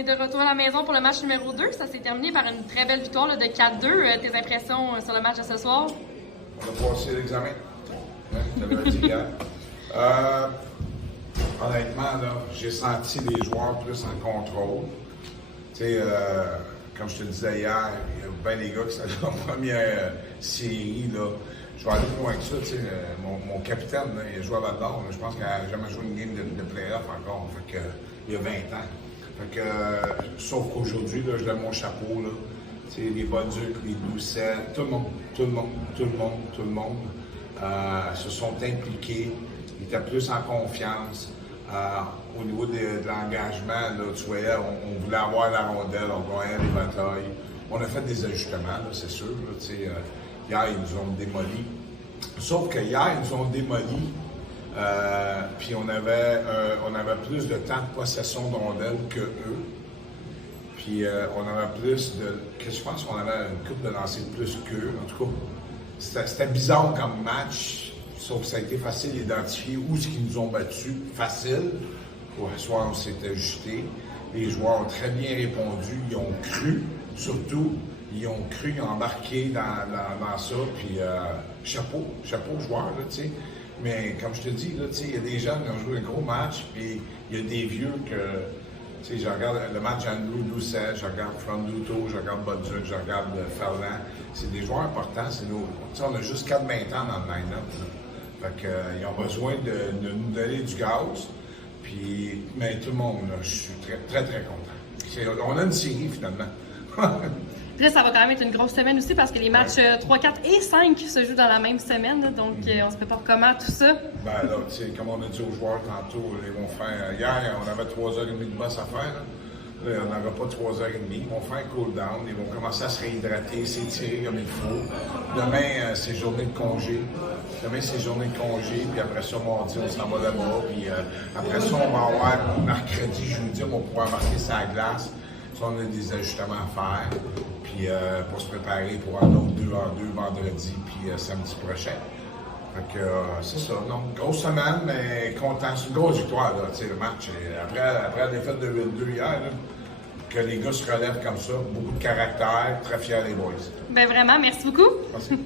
est de retour à la maison pour le match numéro 2. Ça s'est terminé par une très belle victoire là, de 4-2. Tes impressions sur le match de ce soir? On a passé l'examen. Je l'avais dit hier. Honnêtement, là, j'ai senti les joueurs plus en contrôle. Tu sais, comme je te le disais hier, il y a bien des gars qui sont dans la première série. Là. Je vais aller plus loin que ça. Tu sais, mon capitaine, là, il a joué à Val-d'Or. Je pense qu'il n'a jamais joué une game de play-off encore. Fait que, il y a 20 ans. Fait que, sauf qu'aujourd'hui, là, je donne mon chapeau. Là. Tu sais, les Bolduc, les Doucet, tout le monde se sont impliqués. Ils étaient plus en confiance. Au niveau de l'engagement, là, tu voyais, on voulait avoir la rondelle, on gagnait les batailles. On a fait des ajustements, là, c'est sûr. Là, hier, ils nous ont démolis. Sauf que hier, ils nous ont démolis. Puis on avait plus de temps de possession de rondelles que eux. Puis on avait plus de. Je pense qu'on avait une coupe de lancer plus qu'eux. En tout cas, c'était bizarre comme match. Sauf que ça a été facile d'identifier où ce qu'ils nous ont battus. Facile. Pour ce soir, on s'est ajusté. Les joueurs ont très bien répondu. Ils ont cru, surtout. Ils ont cru, ils ont embarqué dans ça. Puis chapeau aux joueurs, là, tu sais. Mais comme je te dis, là, tu sais, il y a des jeunes qui ont joué un gros match. Puis il y a des vieux que. Tu sais, je regarde le match Andrew Doucet, je regarde Franduto, je regarde Bolduc, je regarde Ferland. C'est des joueurs importants. C'est nous. Tu sais, on a juste 4-20 ans dans le line-up. Fait qu'ils ont besoin de nous donner du gaz. Puis, mais tout le monde, là, je suis très content. On a une série finalement. Puis là, ça va quand même être une grosse semaine aussi parce que les matchs 3, 4 et 5 se jouent dans la même semaine. Là, donc, on se prépare comment tout ça? Ben là, tu sais, comme on a dit aux joueurs tantôt, ils vont faire. Hier, on avait 3h30 de boss à faire. Là, on n'aura pas 3h30. Ils vont faire un cool-down. Ils vont commencer à se réhydrater, s'étirer comme il faut. Demain, c'est journée de congé. Puis après ça, mardi, on s'en va là-bas. Puis après ça, on va avoir mercredi, jeudi, on va pouvoir marquer sa glace. Ça, on a des ajustements à faire. Puis pour se préparer pour un autre 2-en-2 vendredi, puis samedi prochain. Fait que c'est ça. Donc, grosse semaine, mais content. C'est une grosse victoire, là, tu sais, le match. Après la défaite de 8-2 hier, là, que les gars se relèvent comme ça, beaucoup de caractère, très fiers des boys. Ben vraiment, merci beaucoup. Merci.